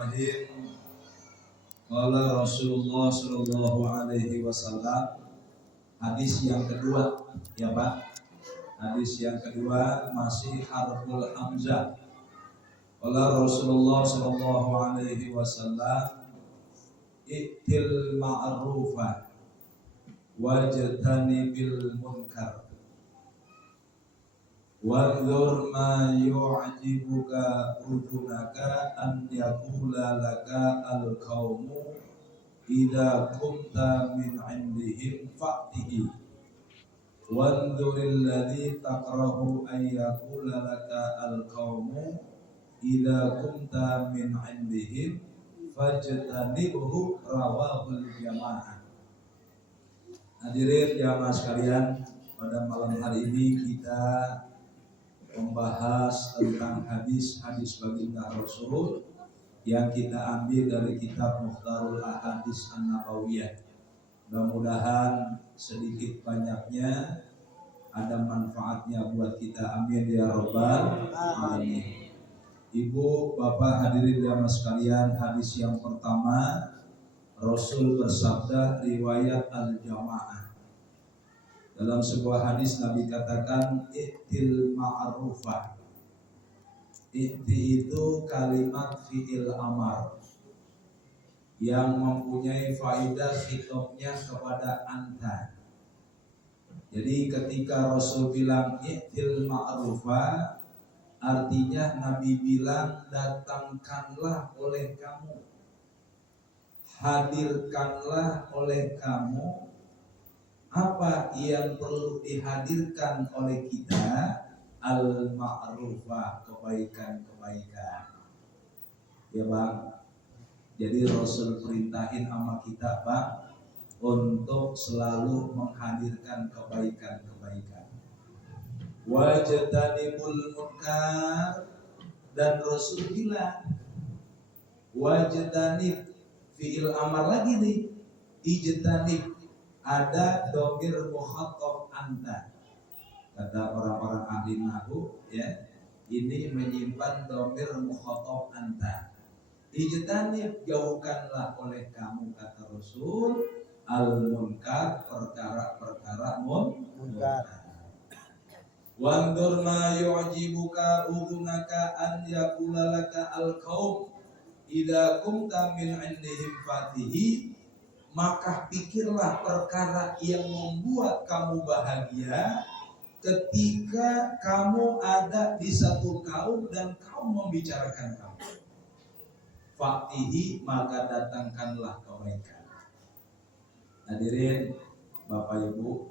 Bismillahirrahmanirrahim. Qala Rasulullah sallallahu alaihi wasallam. Hadis yang kedua, ya Pak. Hadis yang kedua masih harful hamzah. Qala Rasulullah sallallahu alaihi wasallam, "I'til ma'rufa wajtanibil munkar. Wanzur ma yu'jibuka udunaka an yakula laka al-qawmu idza kunta min 'indihim fa'tihi. Wanzuril ladzi takrahu an yakula laka al-qawmu idza kunta min 'indihim fajtanibhu." Rawahul jamaah. Hadirin jamaah sekalian, pada malam hari ini kita membahas tentang hadis-hadis baginda Rasul yang kita ambil dari kitab Mukhtarul Ahadits An-Nabawiyah. Mudah-mudahan sedikit banyaknya ada manfaatnya buat kita, amin ya rabbal alamin. Ibu, bapak, hadirin jamaah sekalian, hadis yang pertama, Rasul bersabda, riwayat Al-Jamaah. Dalam sebuah hadis Nabi katakan, "I'til ma'rufah." I'ti itu kalimat fi'il amar yang mempunyai faidah khitabnya kepada anta. Jadi ketika Rasul bilang i'til ma'rufah, artinya Nabi bilang datangkanlah oleh kamu, hadirkanlah oleh kamu apa yang perlu dihadirkan oleh kita, al-ma'rufah, kebaikan-kebaikan. Ya Bang. Jadi Rasul perintahin sama kita Bang untuk selalu menghadirkan kebaikan-kebaikan. Wajtanibul munkar, dan Rasul bilang wajtanib, fi'il amar lagi nih, ijtanib, ada dhamir mukhatab anta. Kata orang-orang ahli nahwu, ya, ini menyimpan dhamir mukhatab anta. Ijtanib, jauhkanlah oleh kamu, kata Rasul, al-munkar, perkara-perkara munkar. Wandur ma yu'jibuka udunaka an yakula laka al-qaum idza kumta min 'indihim fatihi. Maka pikirlah perkara yang membuat kamu bahagia ketika kamu ada di satu kaum dan kaum membicarakan kamu. Fa'tihi, maka datangkanlah kebaikan. Hadirin Bapak Ibu,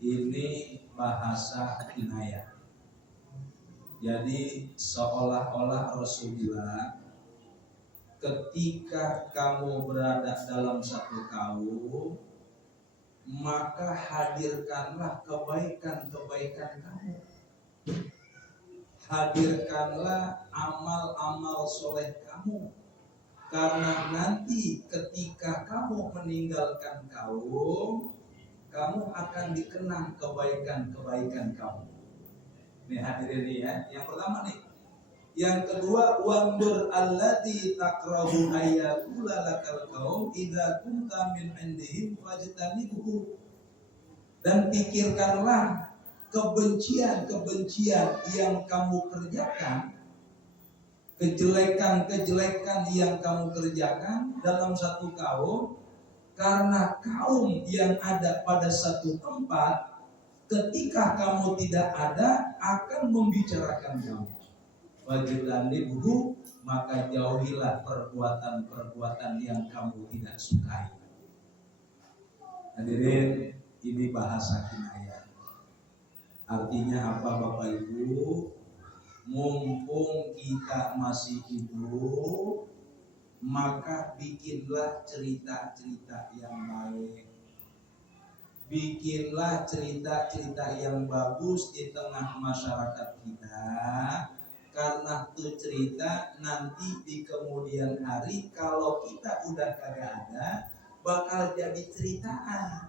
ini bahasa kinayah. Jadi seolah-olah Rasul bilang, ketika kamu berada dalam satu kaum, maka hadirkanlah kebaikan-kebaikan kamu. Hadirkanlah amal-amal soleh kamu. Karena nanti ketika kamu meninggalkan kaum, kamu akan dikenang kebaikan-kebaikan kamu. Nih hadirin ya, yang pertama nih. Yang kedua, wandur allati takrahu ayyakula lakal qaum idza kunta min 'indihim fajtanibhu. Dan pikirkanlah kebencian-kebencian yang kamu kerjakan, kejelekan-kejelekan yang kamu kerjakan dalam satu kaum, karena kaum yang ada pada satu tempat ketika kamu tidak ada akan membicarakan kamu. Wajtanibhu, maka jauhilah perbuatan-perbuatan yang kamu tidak sukai. Hadirin, ini bahasa kinayah. Artinya apa Bapak Ibu? Mumpung kita masih hidup, maka bikinlah cerita-cerita yang baik. Bikinlah cerita-cerita yang bagus di tengah masyarakat kita. Karena itu cerita nanti di kemudian hari kalau kita udah kagak ada bakal jadi ceritaan.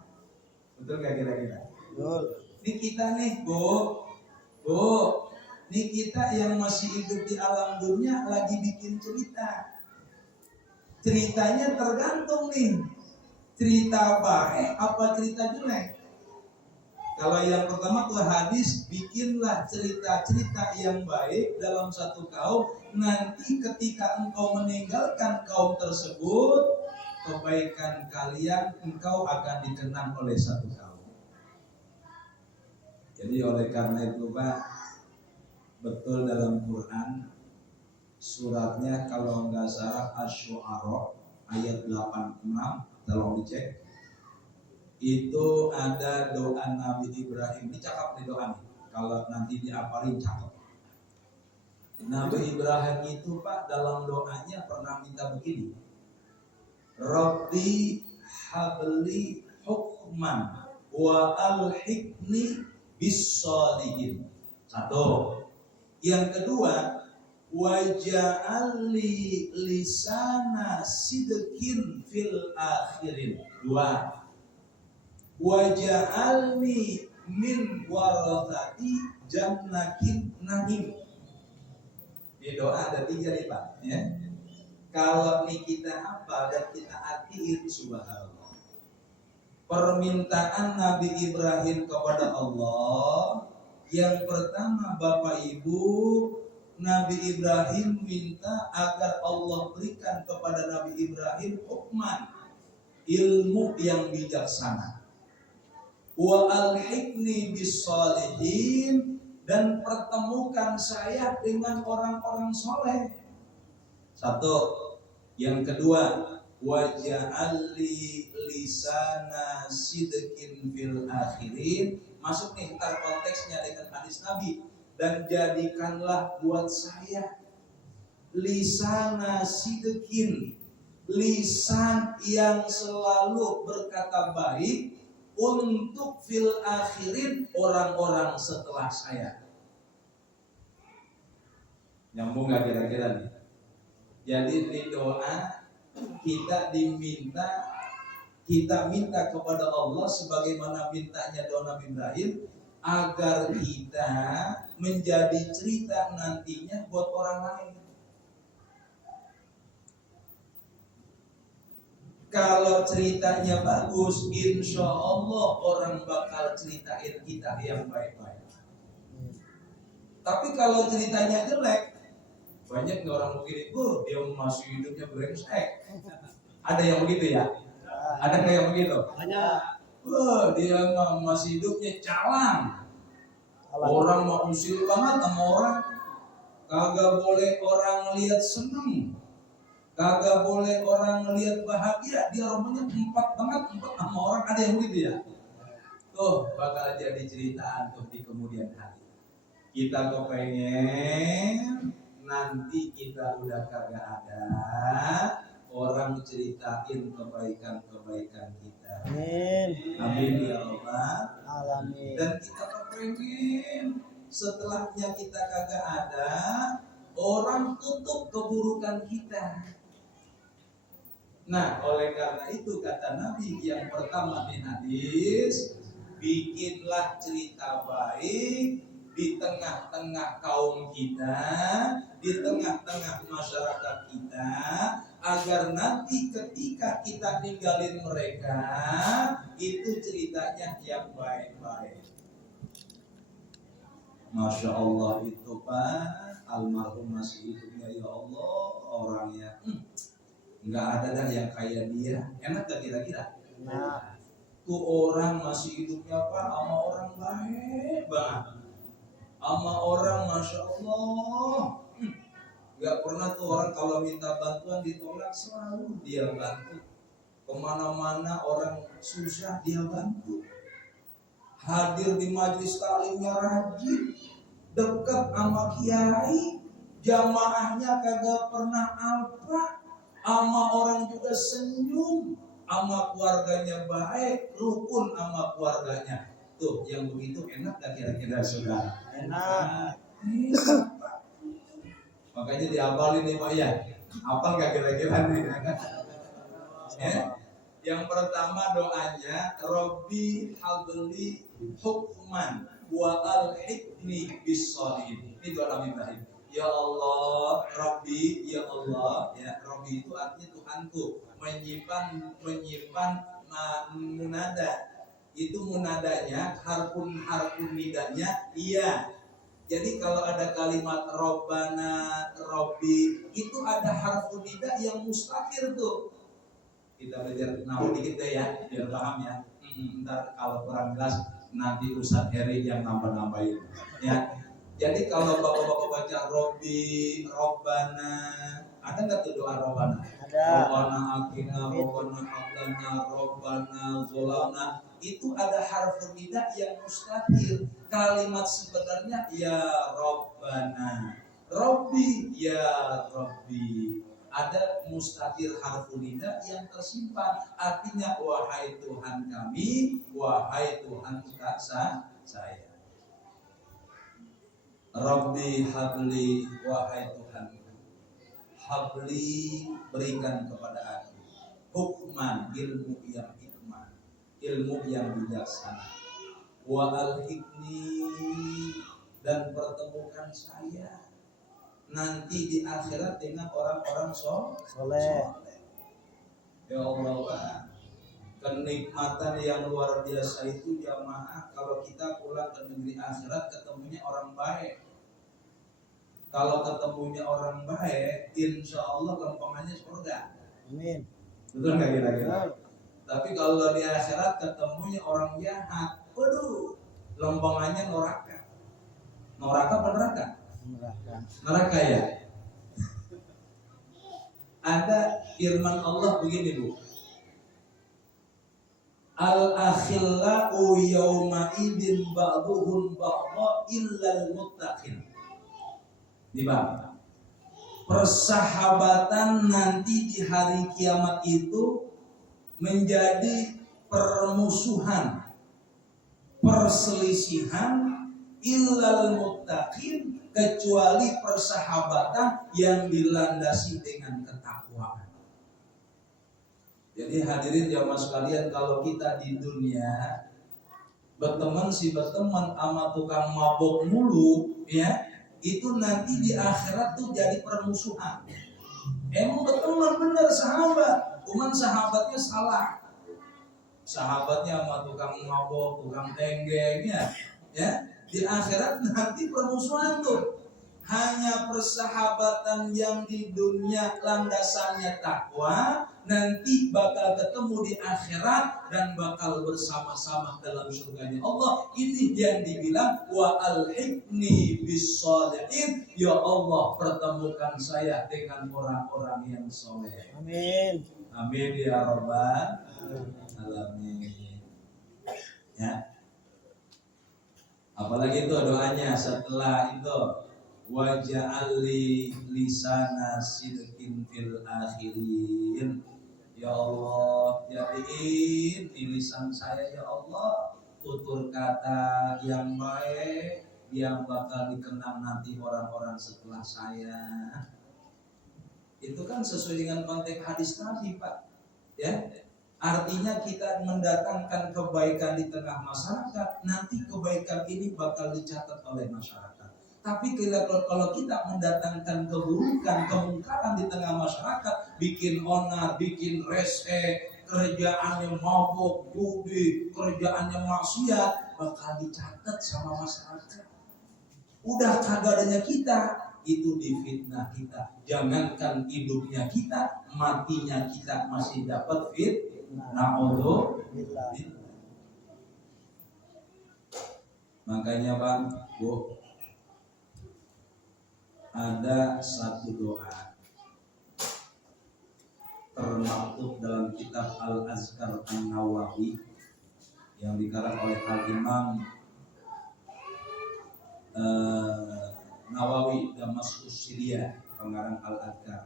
Betul gak kira-kira? Betul. Ini kita nih Bu, Nih kita yang masih hidup di alam dunia lagi bikin cerita. Ceritanya tergantung nih, cerita baik apa cerita jelek. Kalau yang pertama tuh hadis, bikinlah cerita-cerita yang baik dalam satu kaum. Nanti ketika engkau meninggalkan kaum tersebut, kebaikan kalian engkau akan dikenang oleh satu kaum. Jadi oleh karena itu Pak, betul dalam Quran suratnya kalau nggak salah Asy-Syu'ara ayat 86, tolong dicek. Itu ada doa Nabi Ibrahim. Ini cakep nih doa nih. Kalau nanti diapalin cakep. Nabi Ibrahim itu Pak dalam doanya pernah minta begini. Rabbi habli hukman wa alhiqni bis-shalihin. Satu. Yang kedua, waj'alli lisana sidqin fil akhirin. Dua. Waj'alni min warathati jannatin na'im. Di doa ada 3 nih Pak, ya. Kalau nih kita hafal dan kita artiin, subhanallah. Permintaan Nabi Ibrahim kepada Allah, yang pertama Bapak Ibu, Nabi Ibrahim minta agar Allah berikan kepada Nabi Ibrahim hukman, ilmu yang bijaksana. Wa alhiqni bis-shalihin, dan pertemukan saya dengan orang-orang soleh. Satu. Yang kedua, waj'alli lisana sidqin fil akhirin. Masuk nih ntar konteksnya dengan hadis Nabi. Dan jadikanlah buat saya lisana sidqin, lisan yang selalu berkata baik untuk fil akhirin, orang-orang setelah saya. Nyambung gak kira-kira nih? Jadi di doa kita minta kepada Allah sebagaimana mintanya doa Nabi Ibrahim, agar kita menjadi cerita nantinya buat orang lain. Kalau ceritanya bagus, insya Allah orang bakal ceritain kita yang baik-baik. Tapi kalau ceritanya jelek, banyak orang begini, dia masih hidupnya brengsek. Ada yang begitu ya? Ada nggak yang begitu? Banyak. Dia masih hidupnya calang. Orang mau usil banget sama orang. Kagak boleh orang lihat seneng, kagak boleh orang lihat bahagia. Dia rumahnya empat sama orang. Ada yang begitu ya? Tuh bakal jadi ceritaan tuh di kemudian hari. Kita kepengen nanti kita udah kagak ada, orang ceritain kebaikan-kebaikan kita. Amin ya Rabbal alamin. Dan kita kepengen setelahnya kita kagak ada, orang tutup keburukan kita. Nah, oleh karena itu kata Nabi yang pertama di hadis, bikinlah cerita baik di tengah-tengah kaum kita, di tengah-tengah masyarakat kita, agar nanti ketika kita ninggalin mereka, itu ceritanya yang baik-baik. Masya Allah itu Pak, almarhum masih hidupnya, ya Allah, orangnya nggak ada dah yang kayak dia. Enak gak kira-kira? Nah, tuh orang masih hidupnya Pak, sama orang baik banget, sama orang Masya Allah, nggak pernah tuh orang kalau minta bantuan ditolak, selalu dia bantu. Kemana-mana orang susah dia bantu. Hadir di majelis taklimnya rajin, dekat sama kiai, jamaahnya kagak pernah apa, sama orang juga senyum, sama keluarganya baik, rukun sama keluarganya. Tuh yang begitu enak gak kira-kira saudara? Enak. Makanya dihafalin nih Pak ya. Hafal gak kira-kira nih? Yang pertama doanya, Rabbi habli hukman wa alhiqni bis-shalihin. Ini doa Nabi Ibrahim. Ya Allah, Rabbi, ya Allah, ya Rabbi itu artinya Tuhanku, menyimpan munada. Itu munadanya, harfun nidanya iya. Jadi kalau ada kalimat Robbana, Robbi, itu ada harfun nida yang mustaqil tuh. Kita belajar nahu dikit deh ya, biar paham ya. Ntar kalau kurang jelas nanti Ustaz Heri yang nambah-nambahin ya. Jadi kalau bapak-bapak baca Robbi, Robbana, ada nggak tuh doa Robbana? Ada. Robbana atina, Robbana hablana, Robbana zolana. Itu ada harfun nida yang mustaqil. Kalimat sebenarnya ya Robbana, Robbi ya Robbi. Ada mustaqil harfun nida yang tersimpan, artinya wahai Tuhan kami, wahai Tuhan saya. Rabbi habli, wahai Tuhan, habli, berikan kepada aku hukman, ilmu yang hikmah, ilmu yang bijaksana, wa alhiqni, dan pertemukan saya nanti di akhirat dengan orang-orang soleh. Ya Allah, kenikmatan yang luar biasa itu jamaah. Kalau kita pulang ke negeri akhirat ketemunya orang baik. Kalau ketemunya orang baik, insya Allah gampangannya surga. Amin. Betul nggak kira-kira? Tapi kalau di akhirat ketemunya orang jahat, waduh, lombangannya neraka. Neraka apa neraka? Neraka ya. Ada firman Allah begini Bu. Al-akhillau yawma idin ba'duhum ba'da illal muttaqin. Dibang. Persahabatan nanti di hari kiamat itu menjadi permusuhan, perselisihan, illal muttaqin, kecuali persahabatan yang dilandasi dengan ketakwaan. Jadi hadirin jamaah sekalian, kalau kita di dunia berteman sama tukang mabok mulu ya, itu nanti di akhirat tuh jadi permusuhan. Emang berteman bener sahabat, cuman sahabatnya salah. Sahabatnya sama tukang mabok, tukang tenggeng ya. Di akhirat nanti permusuhan tuh. Hanya persahabatan yang di dunia landasannya takwa, nanti bakal ketemu di akhirat dan bakal bersama-sama dalam surganya Allah. Ini yang dibilang wa alhiqni bis-shalihin. Ya Allah, pertemukan saya dengan orang-orang yang soleh. Amin. Amin ya rabbal alamin. Ya. Apalagi itu doanya setelah itu, waj'alli lisana sidqin fil akhirin. Ya Allah, jadiin di lisan saya ya Allah tutur kata yang baik yang bakal dikenang nanti orang-orang setelah saya. Itu kan sesuai dengan konteks hadis Nabi, Pak. Ya. Artinya kita mendatangkan kebaikan di tengah masyarakat, nanti kebaikan ini bakal dicatat oleh masyarakat. Tapi kalau kita mendatangkan keburukan, kemungkaran di tengah masyarakat, bikin onar, bikin rese, kerjaannya mabuk, judi, kerjaannya maksiat, bakal dicatat sama masyarakat. Udah kagak adanya kita, itu difitnah kita. Jangankan hidupnya kita, matinya kita masih dapat fitnah. Na'udzubillah. Makanya Bang, Bu, ada satu doa termaktub dalam kitab Al-Azkar An-Nawawi yang dikarang oleh Al-Imam Nawawi Damaskus Syria, pengarang Al-Azkar.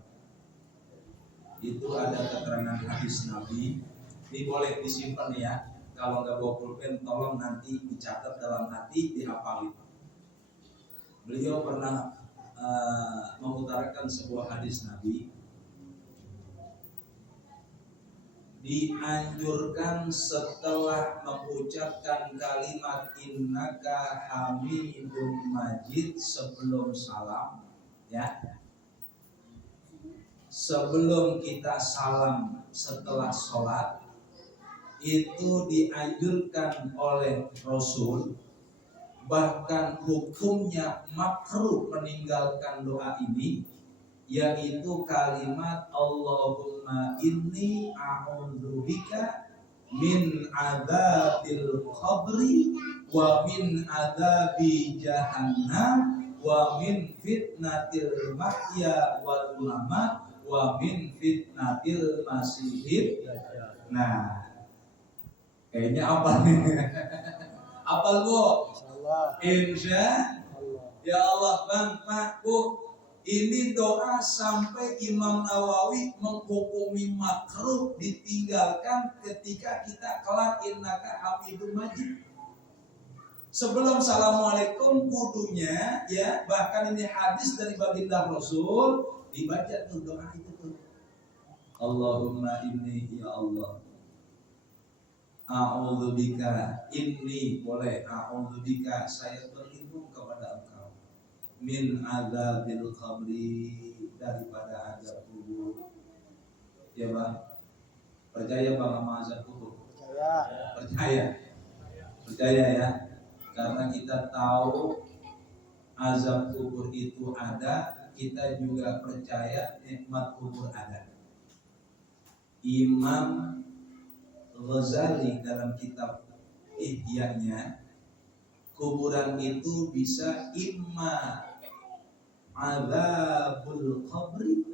Itu ada keterangan hadis Nabi. Ini boleh disimpan ya. Kalau nggak bawa pulpen, tolong nanti dicatat dalam hati, dihafalin. Beliau pernah mengutarakan sebuah hadis Nabi. dianjurkan setelah mengucapkan kalimat innaka hamidum majid sebelum salam, ya. Sebelum kita salam setelah sholat, itu dianjurkan oleh Rasul, bahkan hukumnya makruh meninggalkan doa ini, yaitu kalimat Allahumma inni a'udzubika min adzabil qabri wa min adzabi jahannam wa min fitnatil mahya wal mamat wa min fitnatil masihid. Nah, kayaknya apa nih? Apal Bu? Insya ya Allah. Bang, Pak, Bu, ini doa sampai Imam Nawawi menghukumi makruh ditinggalkan ketika kita kelar innaka hamidum majid. Sebelum assalamualaikum kudunya, ya, bahkan ini hadis dari baginda Rasul, dibaca tuh doa itu tuh. Allahumma inni, ya Allah, a'udzubika, inni, boleh, a'udzubika, saya berlindung kepada Engkau, min adzabil qabri, daripada azab kubur. Ya Bang, percaya Bang sama azab kubur? Percaya ya, karena kita tahu azab kubur itu ada, kita juga percaya nikmat kubur ada. Imam Ghazali dalam kitab Ihya-nya, kuburan itu bisa imma adzabul qabri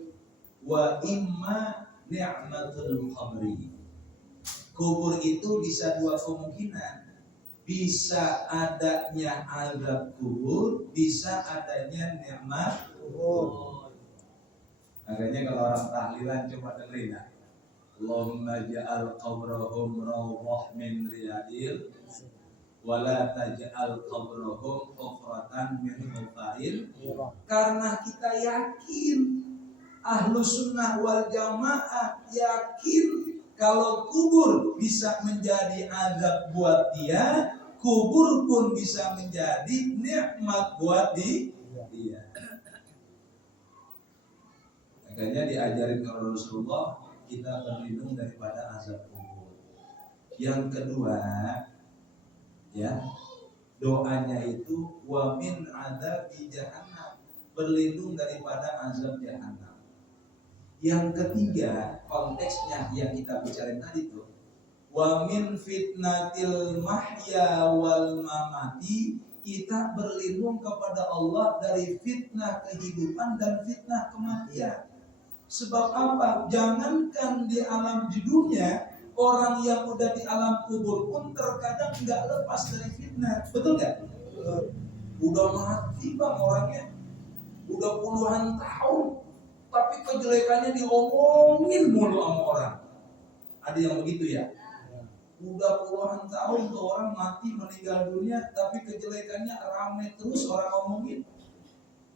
wa imma ni'matul qabri. Kubur itu bisa dua kemungkinan, bisa adanya azab kubur, bisa adanya nikmat kubur. Makanya kalau orang tahlilan coba dengerin ya. Allahumma ja'al qabrahum rawdah min riyadil wala taj'al qabrahum hufratan min hufaril. Karena kita yakin, ahlu sunnah wal jamaah yakin kalau kubur bisa menjadi azab buat dia, kubur pun bisa menjadi nikmat buat dia. Makanya diajarin oleh Rasulullah, kita berlindung daripada azab kubur. Yang kedua, ya, doanya itu wa min adzabi jahannam, berlindung daripada azab jahannam. Yang ketiga, konteksnya yang kita bicarain tadi tuh, wa min fitnatil mahya wal mamati, kita berlindung kepada Allah dari fitnah kehidupan dan fitnah kematian. Sebab apa? Jangankan di alam di dunia, orang yang udah di alam kubur pun terkadang nggak lepas dari fitnah, betul nggak? Udah mati Bang orangnya, udah puluhan tahun, tapi kejelekannya diomongin mulu sama orang. Ada yang begitu ya? Udah puluhan tahun tuh orang mati meninggal dunia, tapi kejelekannya ramai terus orang ngomongin.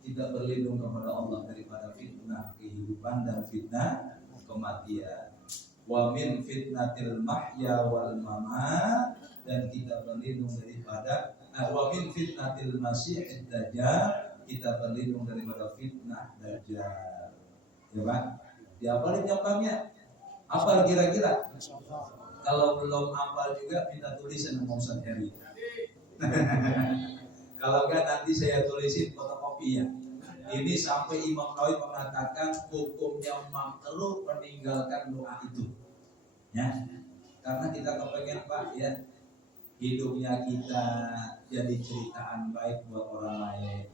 Tidak berlindung kepada Allah daripada fitnah kehidupan dan fitnah kematian. Wa min fitnatil mahya wal mamat, dan kita berlindung daripada wa min fitnatil masihid dajjal, kita berlindung daripada fitnah dajjal. Ya Pak? Diapalin nyambangnya? Apa kira-kira? Kalau belum hafal juga minta tulisan sama Ustaz Heri. Kalau enggak nanti saya tulisin fotokopi ya. Ini sampai Imam Nawawi mengatakan hukumnya makruh meninggalkan doa itu. Ya. Karena kita kepengen Pak ya, hidupnya kita jadi ceritaan baik buat orang lain,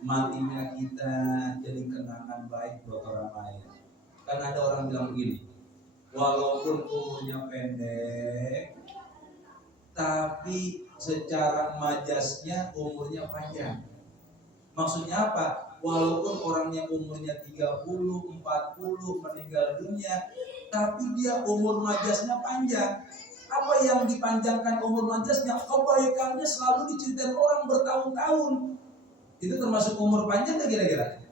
matinya kita jadi kenangan baik buat orang lain. Kan ada orang bilang begini, walaupun umurnya pendek, tapi secara majasnya umurnya panjang. Maksudnya apa? Walaupun orangnya umurnya 30, 40 meninggal dunia, tapi dia umur majasnya panjang. Apa yang dipanjangkan umur majasnya? Kebaikannya selalu diceritain orang bertahun-tahun. Itu termasuk umur panjang gak kira-kira?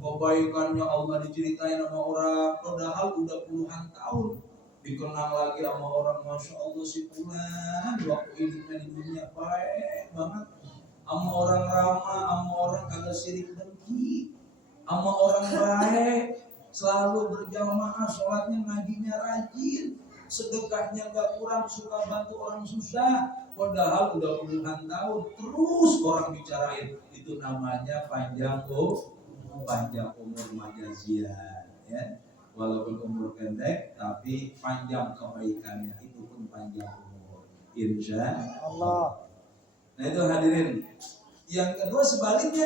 Kebaikannya Allah diceritain sama orang padahal udah puluhan tahun. dikenang lagi sama orang, masya Allah si fulan waktu hidupnya di dunia baik banget, sama orang ramah, sama orang kagak sirik dengki, sama orang baik, selalu berjamaah, sholatnya ngajinya rajin, sedekahnya gak kurang, suka bantu orang susah. Padahal udah puluhan tahun terus orang bicarain. Itu namanya panjang umur majaziah, ya. Walaupun umur pendek tapi panjang kebaikannya, itu pun panjang umur insya Allah. Nah itu hadirin. Yang kedua sebaliknya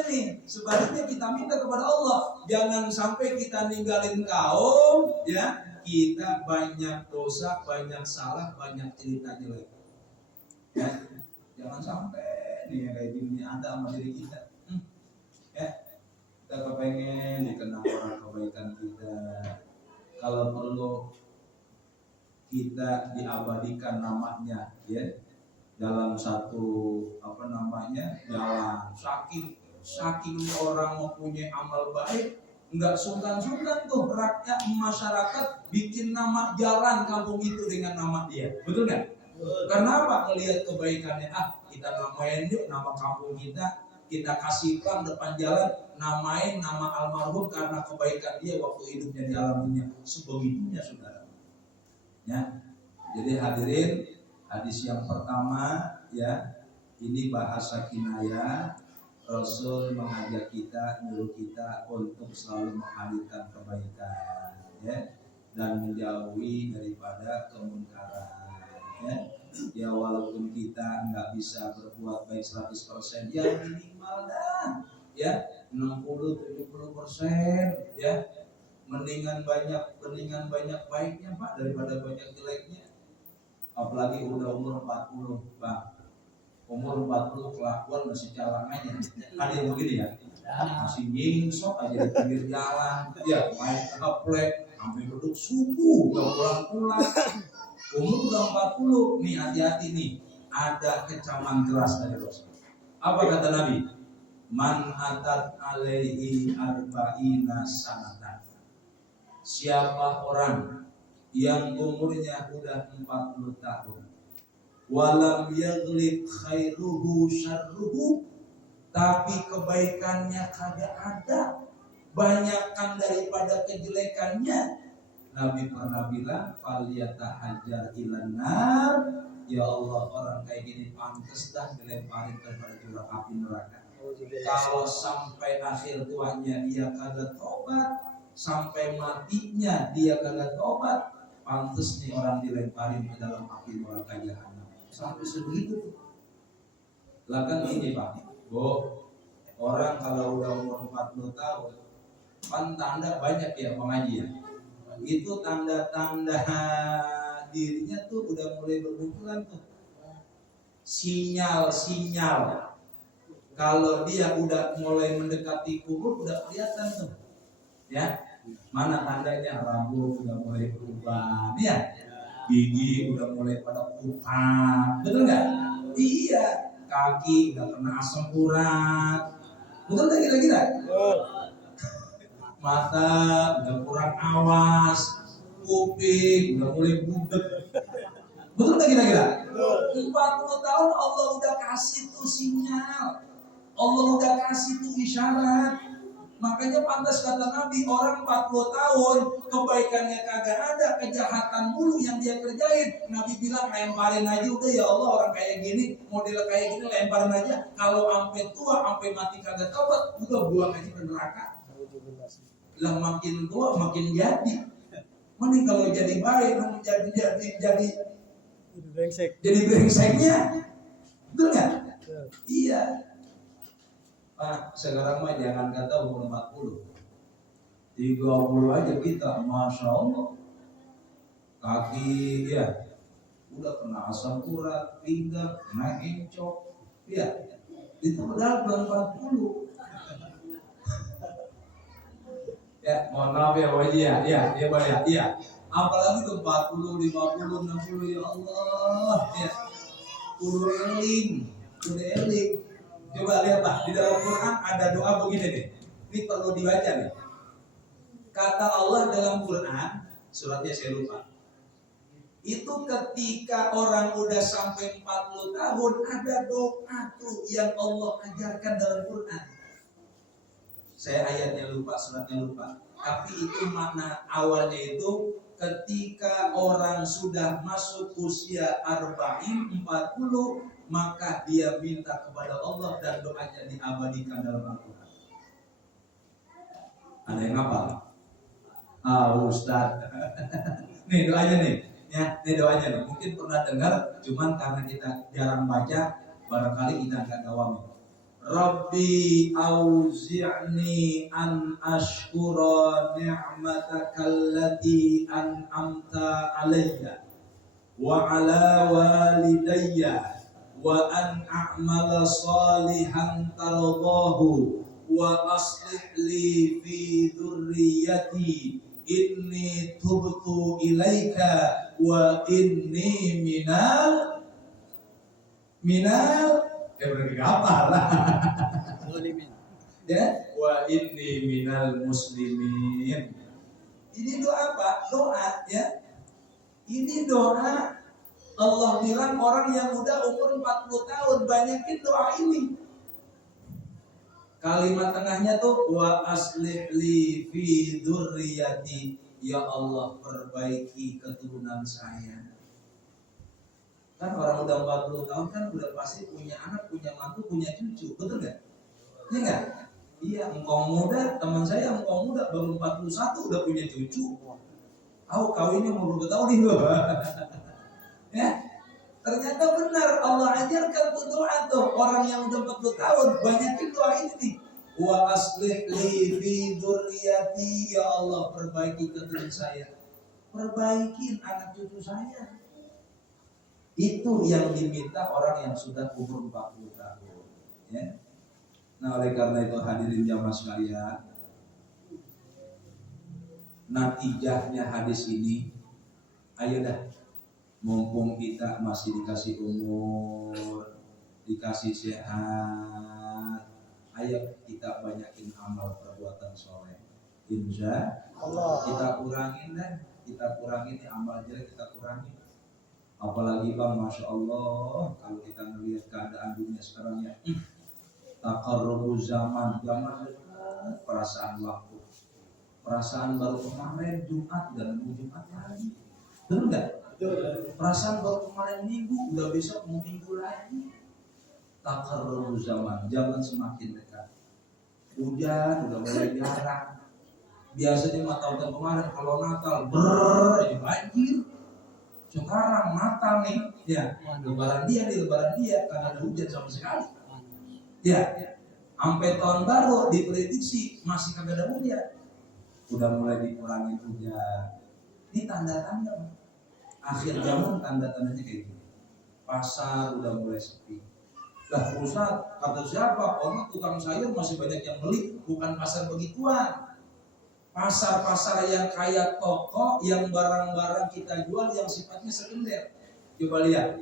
kita minta kepada Allah, jangan sampai kita ninggalin kaum, ya, kita banyak dosa, banyak salah, banyak cerita jelek. Ya, jangan sampai nih kayak gini ada sama diri kita. Ya, kita kepengen dikenang orang kebaikan kita. Kalau perlu kita diabadikan namanya, ya, dalam satu jalan. Saking orang mempunyai amal baik, nggak sungkan-sungkan tuh rakyat masyarakat bikin nama jalan kampung itu dengan nama dia, betul nggak? Karena apa? Melihat kebaikannya, kita namain yuk nama kampung kita kasih pang depan jalan, namain nama almarhum karena kebaikan dia waktu hidupnya di alam dunia. Sebegitunya saudara. Ya, jadi hadirin, hadis yang pertama, ya, ini bahasa kinayah. Rasul mengajak kita, nyuruh kita untuk selalu menghadirkan kebaikan, ya, dan menjauhi daripada kemungkaran. Ya, walaupun kita nggak bisa berbuat baik 100%, ya minimal dah, ya 60-70%, ya. Mendingan banyak baiknya Pak daripada banyak jeleknya. Apalagi udah umur 40, Pak. Umur 40 kelakuan masih jalan aja. Ada yang begini ya, masih nyingsok aja di pinggir jalan, ya main keplek sampai duduk subuh nggak pulang-pulang. Umur udah 40, nih hati-hati nih, ada kecaman keras dari Rasul. Apa kata Nabi? Man atat alaihi arba'ina sanatan. Siapa orang yang umurnya udah 40 tahun, walam yaghlib khairuhu syarruhu, tapi kebaikannya kagak ada, banyakkan daripada kejelekannya. Nabi pernah bilang, falyatahajjar ilan nar, ya Allah, orang kayak gini pantas dah dilemparin kepada jurang api neraka. Kalau sampai akhir tuanya dia kagak tobat, sampai matinya dia kagak tobat, pantas nih orang dilemparin ke dalam api neraka jahanam. Sampai sebegitu. Lah kan ini Pak, orang kalau udah umur 40 tahun, kan tanda banyak ya pengajian. Itu tanda-tanda dirinya tuh udah mulai bermunculan tuh. Sinyal-sinyal. Kalau dia udah mulai mendekati kubur udah kelihatan tuh. Ya. Mana tandanya? Rambut udah mulai berubah, ya. Gigi udah mulai pada pucat. Betul enggak? Iya. Kaki udah kena asam urat. Betul enggak kira-kira? Mata udah kurang awas, kuping udah mulai budek. Betul tak kira-kira? 40 tahun Allah udah kasih tuh sinyal, Allah udah kasih tuh isyarat. Makanya pantas kata Nabi, orang 40 tahun kebaikannya kagak ada, kejahatan mulu yang dia kerjain. Nabi bilang lemparin aja udah, ya Allah, orang kayak gini, model kayak gini lemparin aja. Kalau sampai tua, sampai mati kagak tobat, udah buang aja ke neraka. Lah makin tua makin jadi. Mending kalau jadi baik, jadi brengseknya. Betul nggak? Iya. Pak, sekarang mah jangan kata umur 40, 30 aja kita, masya Allah. Kaki ya udah kena asam urat, pinggang kena encok, ya itu udah 40. Ya, mohon maaf ya Wajih ya, banyak, ya. Apalagi tuh 40, 50, 60, ya Allah, ya. Kudu eling. Coba lihat Pak, di dalam Quran ada doa begini nih. Ini perlu dibaca nih. Kata Allah dalam Quran, suratnya saya lupa. Itu ketika orang udah sampai 40 tahun ada doa tuh yang Allah ajarkan dalam Quran. Saya ayatnya lupa, suratnya lupa. Tapi itu makna awalnya itu ketika orang sudah masuk usia 40, maka dia minta kepada Allah dan doanya diabadikan dalam Al-Quran. Ada yang hafal? Ustaz. Nih doanya nih. Ya, ini doanya nih. Mungkin pernah dengar, cuman karena kita jarang baca, barangkali kita nggak ngawami. Rabbi auzi'ni an ashkura ni'mataka allati an'amta alayya wa ala walidayya wa an a'mala salihan tardahu wa aslih li fi dzurriyyati inni tubtu ilaika wa inni minal berarti apa lah ya wa inni minal muslimin. Ini doa apa? Doa ya. Ini doa Allah bilang orang yang udah umur 40 tahun banyakin doa ini. Kalimat tengahnya tuh wa aslih li fi dzurriyyati, ya Allah perbaiki keturunan saya. Kan orang udah 40 tahun kan udah pasti punya anak, punya mantu, punya cucu, betul nggak? Iya nggak? Iya, engkau muda, teman saya engkau muda baru 41 udah punya cucu. Tahu kawinnya umur berapa tahun itu? Ya, ternyata benar Allah ajarkan tuh doa tuh orang yang udah 40 tahun banyakin doa ini nih. Wa aslih li fi dzurriyyati, ya Allah perbaiki keturunan saya. Perbaikin anak cucu saya. Itu yang diminta orang yang sudah umur 40 tahun. Ya. Nah oleh karena itu hadirin jamaah sekalian, natijahnya hadis ini, ayo dah, mumpung kita masih dikasih umur, dikasih sehat, ayo kita banyakin amal perbuatan soleh. Insya Allah kita kurangin amal jelek, kita kurangin. Apalagi Bang, Masya Allah, kalau kita melihat keadaan dunia sekarang ya, taqarrubu zaman dekat, perasaan waktu, perasaan baru kemarin Jumat dan Jumat lagi, betul nggak? Perasaan baru kemarin Minggu, udah besok mau Minggu lagi. Taqarrubu zaman semakin dekat. Hujan udah mulai jarang. Biasanya tahun kemarin kalau Natal banjir. Sekarang Natal nih, ya lebaran dia karena ada hujan sama sekali. Ya, sampai tahun baru diprediksi masih kagak ada hujan. Udah mulai dikurangi hujan. Ini tanda-tanda akhir zaman, tanda-tandanya kayak gini. Pasar udah mulai sepi. Lah Ustaz, kata siapa? Orang tukang sayur masih banyak yang beli, bukan pasar begituan. Pasar-pasar yang kayak toko, yang barang-barang kita jual yang sifatnya sekunder. Coba lihat.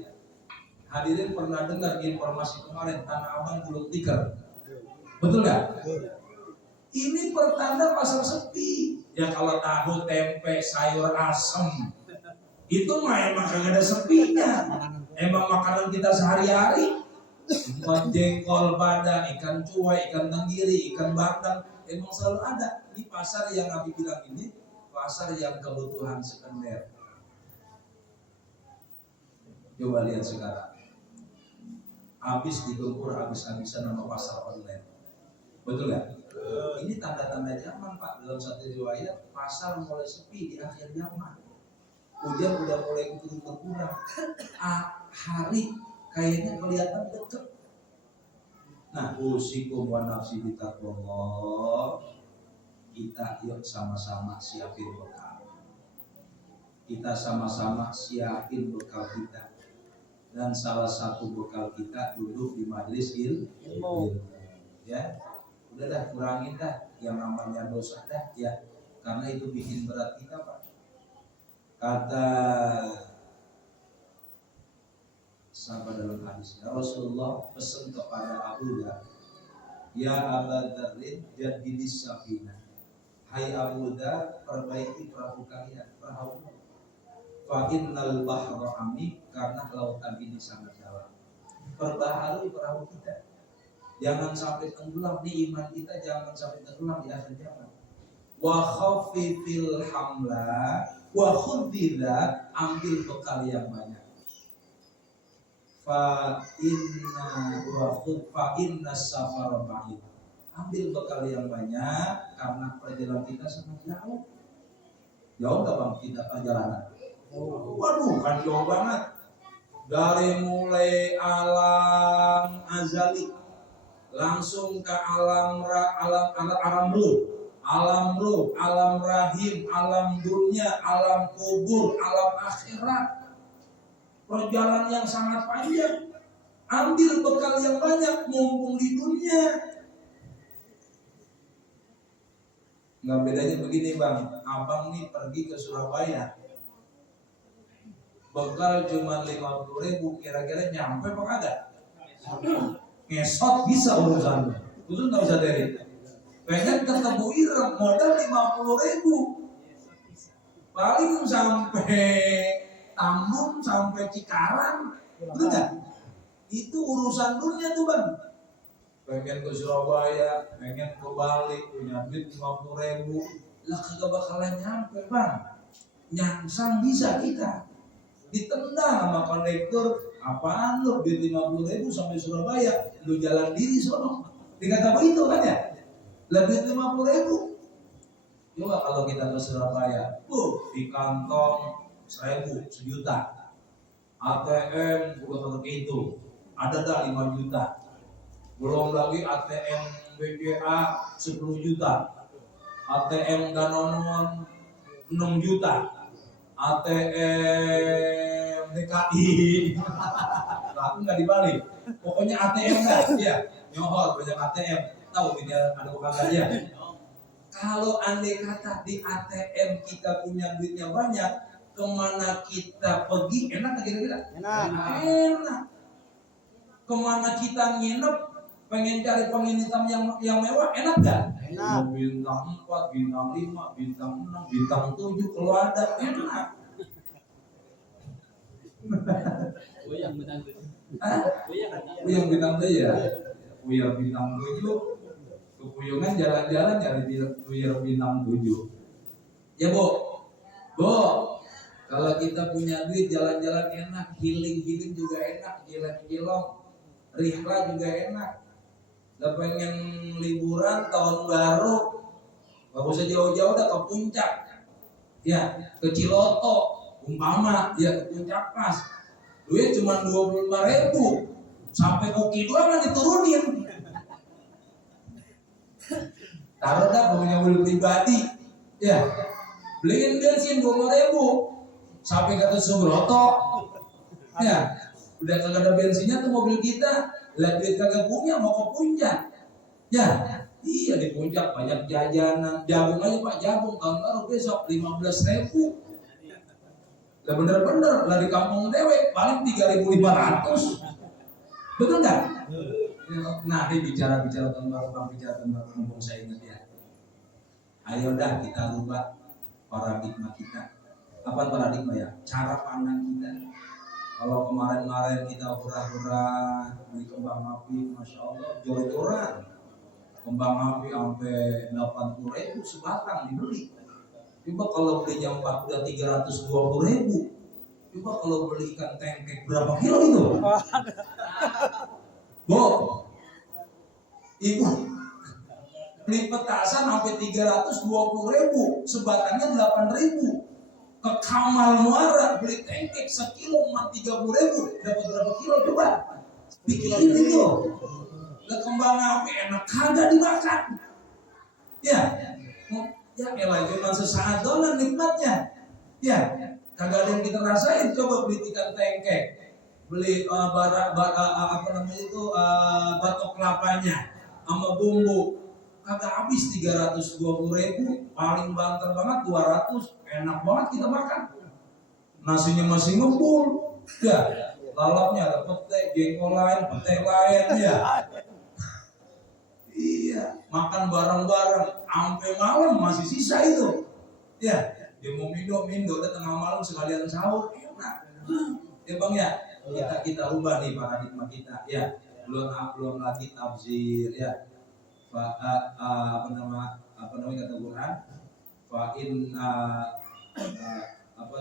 Hadirin pernah dengar informasi kemarin Tanah Abang Gulung Tikar? Betul nggak? Ini pertanda pasar sepi. Ya kalau tahu, tempe, sayur asem, itu mah emang kagak ada sepinya. Emang makanan kita sehari-hari. Jengkol pada, ikan cuai, ikan tenggiri, ikan bandeng, emang selalu ada. Di pasar yang Nabi bilang ini pasar yang kebutuhan sekunder. Coba lihat sekarang, habis digempur habis-habisan sama pasar online, betul nggak? Ini tanda-tanda zaman Pak. Dalam satu riwayat pasar mulai sepi di akhir zaman. Hujan udah mulai berkurang. Hari kayaknya kelihatan dekat. Nah, usikum wa nafsi bitaqwallah. Kita yuk sama-sama siapin bekal. Kita sama-sama siapin bekal kita. Dan salah satu bekal kita duduk di majelis ilmu. Ya, udah dah, kurangin dah yang namanya dosa dah ya. Karena itu bikin berat kita Pak. Kata sahabat dalam hadisnya, Rasulullah pesan kepada Abu Dhar, ya Aba Dzarrin jadidis safinah. Hai Abu Dhar, perbaiki perahu kalian, perahu. Fa innal bahra amik, karena lautan ini sangat dalam. Perbaharui perahu kita. Jangan sampai tenggelam di iman kita, jangan sampai tenggelam di akhir zaman. Wa khaffifil hamla wa khudhidha, ambil bekal yang banyak. Fa inna safara ba'id, ambil bekal yang banyak karena perjalanan kita sangat jauh. Jauh gak bang kita perjalanan? Waduh, kan jauh banget. Dari mulai alam azali langsung ke alam ruh, alam rahim, alam dunia, alam kubur, alam akhirat. Perjalanan yang sangat panjang. Ambil bekal yang banyak mumpung di dunia. Nggak bedanya begini bang, abang nih pergi ke Surabaya, bekal cuma 50.000, kira-kira nyampe apa kagak? Ngesot bisa urusan, itu nggak usah dari. Pengen ke Tebu Ireng modal 50.000, paling sampai Tambun, sampai Cikarang, betul nggak? Itu urusan dunia tuh bang. Pengen ke Surabaya, pengen ke Bali, punya duit 50.000, lah kagak bakalan nyampe bang. Nyangsang bisa kita, ditendang sama kondektur, apaan lu duit 50.000 sampai Surabaya, lu jalan diri sono. Dikata begitu kan ya? Lah duit 50.000. Coba kalau kita ke Surabaya, di kantong 1.000, 1.000.000. ATM udah terhitung, ada dah 5 juta. Belum lagi ATM BCA 10 juta, ATM Danonon 6 juta, ATM DKI aku nggak dibalik, pokoknya ATM dah, ya nyohor banyak ATM, tahu tidak ada kagaknya. Kalau andai kata di ATM kita punya duitnya banyak, kemana kita pergi enak kira-kira? Enak. Kemana kita nginep, pengen cari penginapan yang mewah, enak gak? Enak. Bintang 4, bintang 5, bintang 6, bintang 7, kalau ada, enak. Uyang bintang 7. Uyang bintang 7 ya? Uyang bintang 7, kepuyungan jalan-jalan nyari uyang bintang 7. Ya Bu, kalau kita punya duit jalan-jalan enak, healing juga enak, gila-gilong, rihla juga enak. Gak pengen liburan tahun baru, gak usah jauh-jauh dah ke puncak, ya ke Ciloto, umpama ya ke puncak pas, duit cuma 25.000, sampai Koki doang kan diturunin. Taruh dah punya mobil pribadi, ya beliin bensin 20.000, sampai ke Subroto, ya udah kagak ada bensinnya tuh mobil kita. Lihat duit kagak punya mau ke puncak, ya iya di puncak banyak jajanan, jagung aja pak, jagung tahun baru besok 15.000, lah bener-bener lah di kampung dewe paling 3.500, betul nggak? Nah ini bicara tahun baru, mumpung saya ingat ya, ayo dah kita rubah paradigma kita. Apa paradigma ya? Cara pandang kita. Kalau kemarin kita hura-hura beli kembang api, masya Allah, jor-joran. Kembang api sampai 80.000 sebatang dibeli. Coba kalau belinya 4 udah 320.000. Coba kalau beli ikan tengkek berapa kilo itu? Ibu beli petasan sampai 320.000, sebatangnya 8.000. Ke Kamal Muara beli tengkek sekilo 30.000, dapat berapa kilo coba? Pikirin itu. Lah kembang api enak kagak dimakan. Ya elah cuma sesaat doang nikmatnya. Ya, kagak ada yang kita rasain. Coba beli ikan tengkek, beli batok kelapanya sama bumbu, kagak habis 320.000, paling banter banget 200, enak banget kita makan. Nasinya masih ngebul, ya lalapnya ada pete, jengkol lain, pete lain, ya. Iya, makan bareng-bareng, sampai malam masih sisa itu, ya. Dia mau mindo dan tengah malam sekalian sahur enak. Ya Bang ya, kita rubah nih paradigma kita ya. Belum lagi tafsir ya. Apa namanya kata Quran? Apa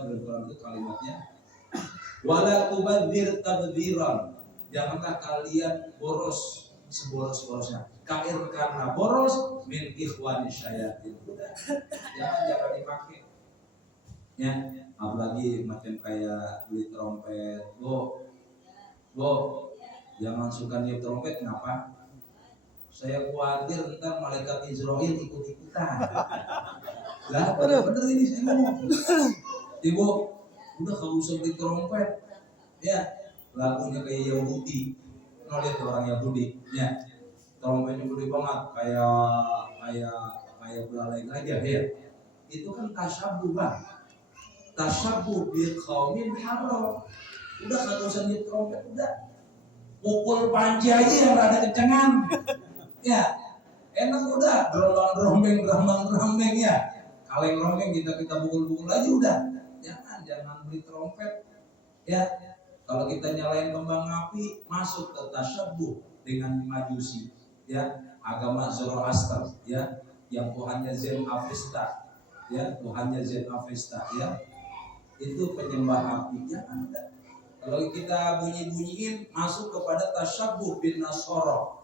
dalam Quran itu kalimatnya? Wala tubadzir tabdziran. Janganlah kalian boros seboros-borosnya. Kair karena boros min ikhwani syayatin. Jangan dipakai. Ya, apalagi macam kayak beli trompet. Bo, jangan suka niup trompet, kenapa? Saya khawatir ntar malaikat Israel ikut-ikutan. Lah, bener ini saya ngomong. Ibu, udah kalau usah beli trompet, ya lagunya kayak Yahudi. Kalau lihat orang Yahudi, ya trompetnya gede banget, kayak belalai aja ya. Itu kan tasyabuh Bang. Tasyabuh bil qaumin haram. Udah kalau usah niup trompet, udah pukul panci aja yang rada kencengan. Ya, enak udah gerombang-gerombeng ya. Kaleng-rombeng kita pukul-pukul aja udah. Jangan beli trompet. Ya, kalau kita nyalain kembang api masuk ke tasyabuh dengan Majusi. Ya, agama Zoroaster ya, yang tuhannya Zen Avesta. Ya, tuhannya Zen Avesta ya. Itu penyembah api ya Anda. Kalau kita bunyi-bunyiin masuk kepada tasyabuh bin Nasoro,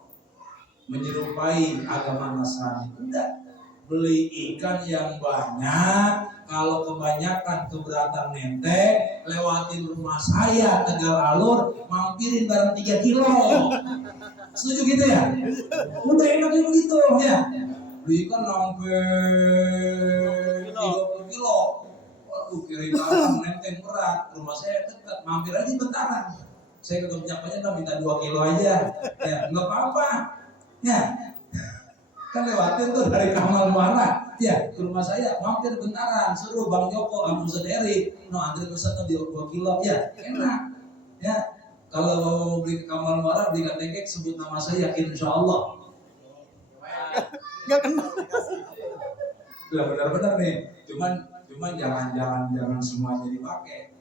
menyerupai agama Nasrani. Enggak, beli ikan yang banyak. Kalau kebanyakan keberatan nente, lewatin rumah saya Tegal Alur, mampirin barang 3 kilo. Setuju gitu ya? Udah enaknya begitu ya. Beli ikan sampai 30 kilo. Waduh, kirim barang nenteng berat. Rumah saya dekat, mampir aja bentaran. Saya kagak punya banyak, minta 2 kilo aja. Ya, enggak apa-apa. Ya, kan lewatin tuh dari Kamal Muara ya ke rumah saya, mampir bentaran, suruh Bang Joko Abu Sederi antri pesannya 2 kilo ya, enak ya. Kalau mau beli ke Kamal Muara, beli tengkek, sebut nama saya, insya Allah nggak kenal. Udah benar-benar nih, cuman jangan semuanya dipakai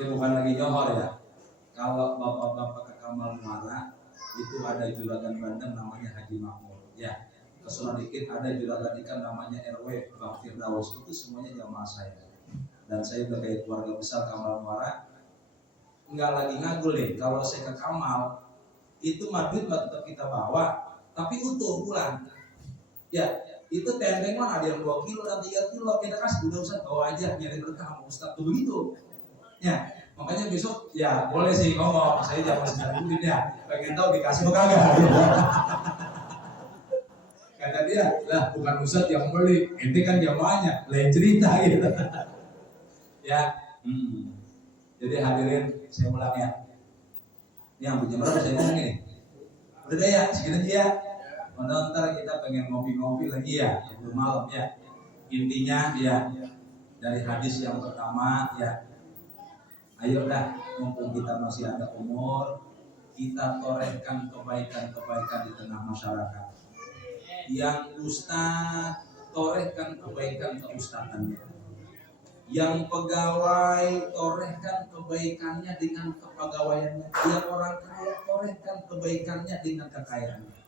ya, bukan lagi nyohor ya. Kalau bapak-bapak ke Kamal Muara itu ada juragan bandeng namanya Haji Makmur ya. Kesulitan dikit ada juragan ikan namanya RW Bang Firdaus. Itu semuanya jamaah saya. Dan saya udah kayak keluarga besar Kamal Muara. Enggak lagi ngagul nih. Kalau saya ke Kamal itu duit tetap kita bawa, tapi utuh pulang. Ya, itu tenteng mah ada yang 2 kilo dan 3 kilo. Kita kasih udah Ustaz bawa aja nyari berkah sama Ustaz tuh begitu. Ya. Makanya besok ya boleh sih ngomong, saya jangan sejarah ya, pengen tahu dikasih apa kagak. Kata dia, lah bukan Ustadz yang beli, ente kan jamaahnya, lain cerita gitu. Ya, jadi hadirin saya ulang ya. Ini yang jam berapa saya ngomong ini? Udah deh ya, segini aja ya. Ntar kita pengen ngopi-ngopi lagi ya, sebelum malam ya. Intinya ya dari hadis yang pertama ya. Ayo dah, mumpung kita masih ada umur, kita torehkan kebaikan-kebaikan di tengah masyarakat. Yang ustaz, torehkan kebaikan keustadannya. Yang pegawai, torehkan kebaikannya dengan kepegawaiannya. Yang orang kaya, torehkan kebaikannya dengan kekayaannya.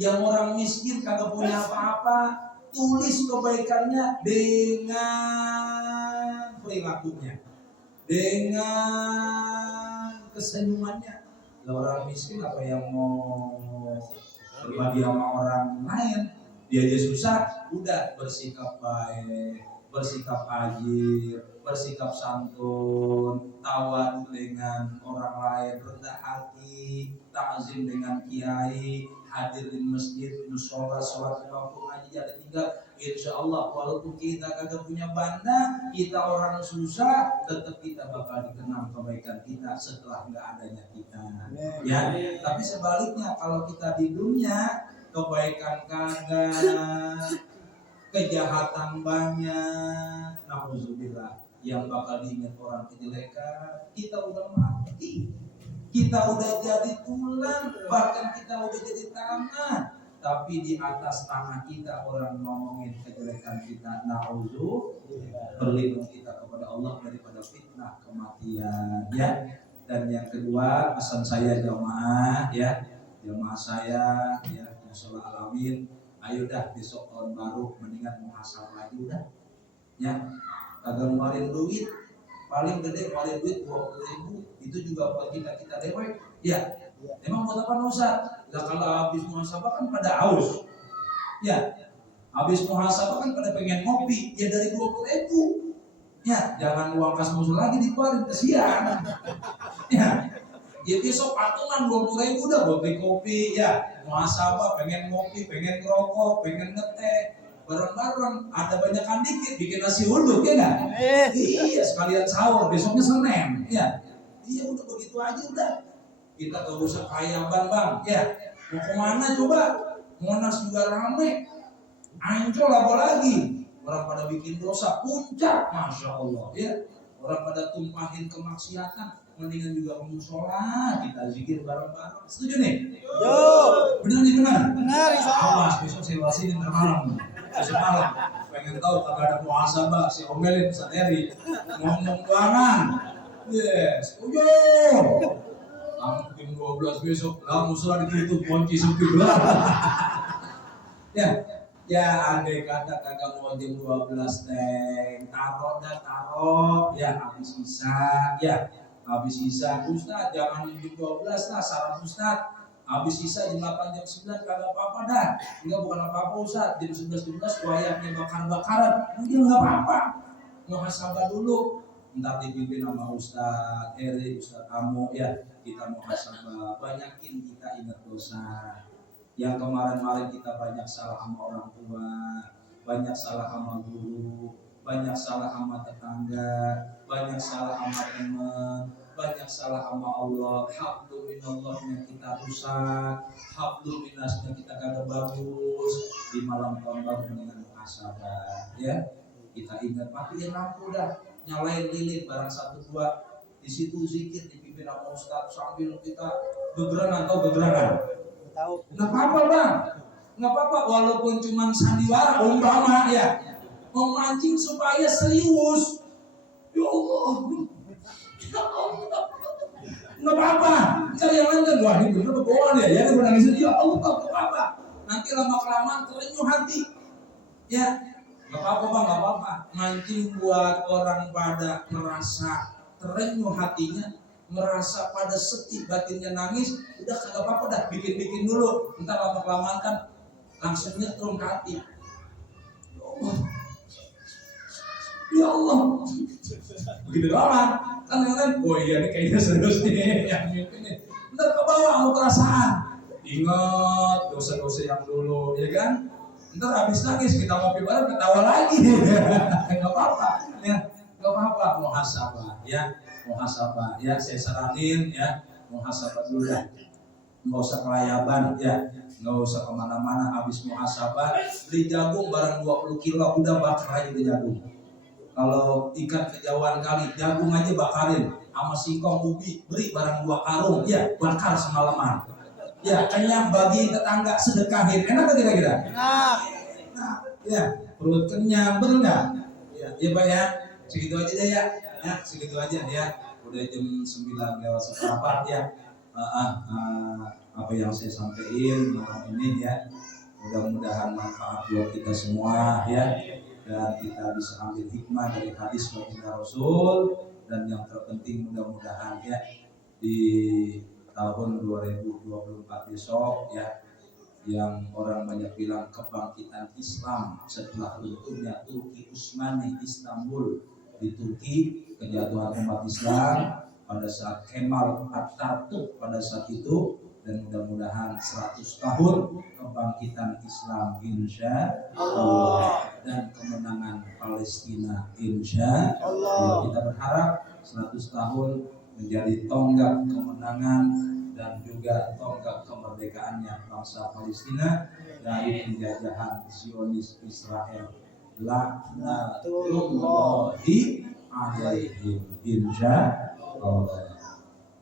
Yang orang miskin kagak punya apa-apa, tulis kebaikannya dengan perilakunya, dengan kesenyumannya. Orang miskin apa yang mau berbagi sama orang lain, dia aja susah, udah bersikap baik, bersikap adil, bersikap santun, tawadu dengan orang lain, rendah hati, takzim dengan kiai, hadir di masjid, musola, sholat di kampung aja jadi tinggal. Insya Allah walaupun kita kagak punya banda, kita orang susah, tetap kita bakal dikenang kebaikan kita setelah nggak adanya kita. Ya, tapi sebaliknya kalau kita di dunia kebaikan kagak, kejahatan banyak, nauzubillah, yang bakal diingat orang kejelekan, kita udah mati, kita udah jadi tulang, bahkan kita udah jadi tanah. tapi di atas tanah kita orang ngomongin kejelekan kita, na'udzu, berlindung kita kepada Allah daripada fitnah kematian, ya. Dan yang kedua, pesan saya jamaah, ya, jamaah saya, ya, masalah alamin, ayo dah besok tahun baru mendingan muhasabah lagi udah, ya. Kagak ngeluarin duit, paling gede ngeluarin duit 20.000, itu juga buat kita dewek, ya. Emang buat apa Ustaz? Lah kalau habis muhasabah kan pada haus, ya. Habis muhasabah kan pada pengen ngopi, ya dari 20.000. Ya, jangan uang kas musuh lagi dikeluarin, kesian. Ya, ya besok patungan 20.000 udah buat beli kopi, ya. Muhasabah pengen ngopi, pengen ngerokok, pengen ngeteh, bareng-bareng. Ada banyakan dikit, bikin nasi uduk, ya nggak? Iya, sekalian sahur, besoknya Senin, ya. Iya, udah begitu aja udah. Kita gak usah kaya bang, ya. Mau kemana coba? Monas juga rame, Ancol apalagi. Orang pada bikin dosa, puncak, masya Allah, ya. Orang pada tumpahin kemaksiatan, mendingan juga ke musola, kita zikir bareng-bareng. Setuju nih? Yo. Benar nih benar? Benar, awas, besok saya wasinin malam. Besok malam, pengen tahu kagak ada muhasabah, si omelin Ustaz Eri ngomong banget. Yes, setuju. Jam 12 besok, lah musola ditutup, kunci sepi gelap. Ya, andai kata kagak mau jam 12 teh, taruh, ya habis isa, ya habis isa, Ustaz jangan jam 12 lah, saran Ustaz, habis isa jam 8 jam 9 kagak apa-apa dah, enggak bukan apa-apa Ustaz, jam 11 wayangnya bakar-bakaran, mungkin enggak apa-apa, muhasabah dulu, ntar dipimpin sama Ustaz Eri, Ustaz Amo, ya kita muhasabah, banyakin kita ingat dosa. Yang kemarin-kemarin kita banyak salah sama orang tua, banyak salah sama guru, banyak salah sama tetangga, banyak salah sama teman, banyak salah sama Allah. Hablu minallahnya kita rusak, hablu minasnya kita kagak bagus. Di malam tahun baru dengan muhasabah, ya. Kita ingat matiin lampu dah, nyalain lilin barang 1 2. Di situ zikir dipimpin sama Ustaz sambil kita gegeran atau gegeran. Nggak apa-apa bang, nggak apa-apa walaupun cuma sandiwara umpama, ya, memancing supaya serius. Ya Allah, nggak apa-apa. Cari yang lain kan, wah ini bener bohong ya, ya udah nangis. Ya Allah, nggak apa-apa. Nanti lama kelamaan terenyuh hati, ya. Nggak apa-apa bang, nggak apa-apa. Mancing buat orang pada merasa terenyuh hatinya, merasa pada sedih, batinnya nangis, udah kagak apa-apa dah, bikin dulu, entar lama-kelamaan kan langsung nyetrum ke hati. Ya Allah, begitu doang kan yang lain, oh iya ini kayaknya serius nih, yang ini, entar ke bawah mau perasaan, ingat dosa-dosa yang dulu, ya kan? Entar habis nangis kita ngopi bareng ketawa lagi, nggak apa-apa, ya, nggak apa-apa, muhasabah, ya. Muhasabah, ya saya saranin, ya muhasabah dulu ya, nggak usah kelayaban, ya nggak usah kemana-mana. Habis muhasabah beli jagung barang 20 kilo, udah bakar aja di jagung. Kalau ikan kejauhan kali, jagung aja bakarin sama singkong ubi, beri barang 2 karung, ya bakar semalaman, ya kenyang, bagi tetangga, sedekahin, enak gak kira-kira? Enak, ya perut kenyang, bener nggak? Ya Pak ya, segitu aja deh ya. Ya, segitu aja ya. Udah jam 9 lewat seperempat ya. Apa yang saya sampaikan malam ini ya, mudah-mudahan manfaat buat kita semua ya, dan kita bisa ambil hikmah dari hadis baginda Rasul, dan yang terpenting mudah-mudahan ya di tahun 2024 besok ya, yang orang banyak bilang kebangkitan Islam setelah runtuhnya Turki Utsmani Istanbul di Turki, kejatuhan umat Islam pada saat Kemal Atatürk pada saat itu, dan mudah-mudahan 100 tahun kebangkitan Islam insya Allah, dan kemenangan Palestina insya Allah. Kita berharap 100 tahun menjadi tonggak kemenangan dan juga tonggak kemerdekaannya bangsa Palestina dari penjajahan Zionis Israel. Laknatullahi alaihim insya Allah.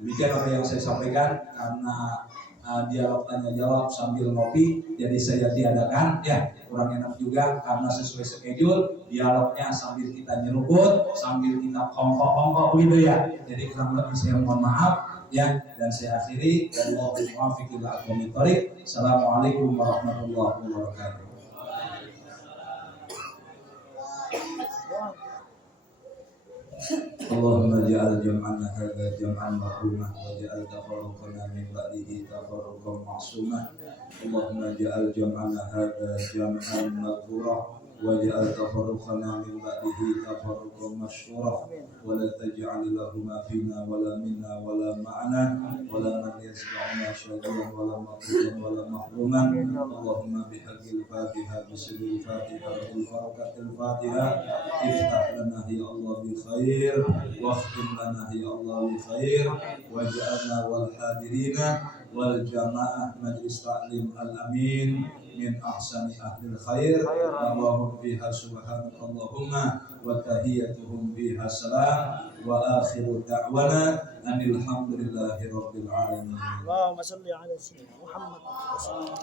Demikian apa yang saya sampaikan, karena dialog tanya jawab sambil ngopi, jadi saya tiadakan ya, kurang enak juga karena sesuai schedule dialognya sambil kita nyeruput, sambil kita kongkok-kongkok gitu ya. Jadi kurang lebih saya mohon maaf ya, dan saya akhiri dari wabillahi taufiq wal hidayah. Assalamualaikum warahmatullahi wabarakatuh. Allahumma ja'al jam'ana hadza jam'an marhumah wa ja'al tafarruqana min ba'dihi tafarruqan ma'sumah. Allahumma ja'al jam'ana hadza jam'an maghfurah wa ja'al tafarruqana min ba'dihi tafarruqan mashkurah wa la taj'al lahuma fina wa la minna wa la ma'ana wa la man yasma'una syadiyan wa la maqruban wa la mahruman. Allahumma bihaqqil Fatiha bisirril Fatiha bil barakatil Fatiha iftah lana ya Allah bi khair wa khtim lana ya Allah bi khair waj'alna wal hadirina wal jamaah majlis ta'lim al amin min ahsani ahlil khair wa fiha subhanakallahumma wa tahiyyatuhum fiha salam wa akhiru da'wana anil hamdulillahi rabbil alamin. Allahumma shalli ala sayyidina Muhammad.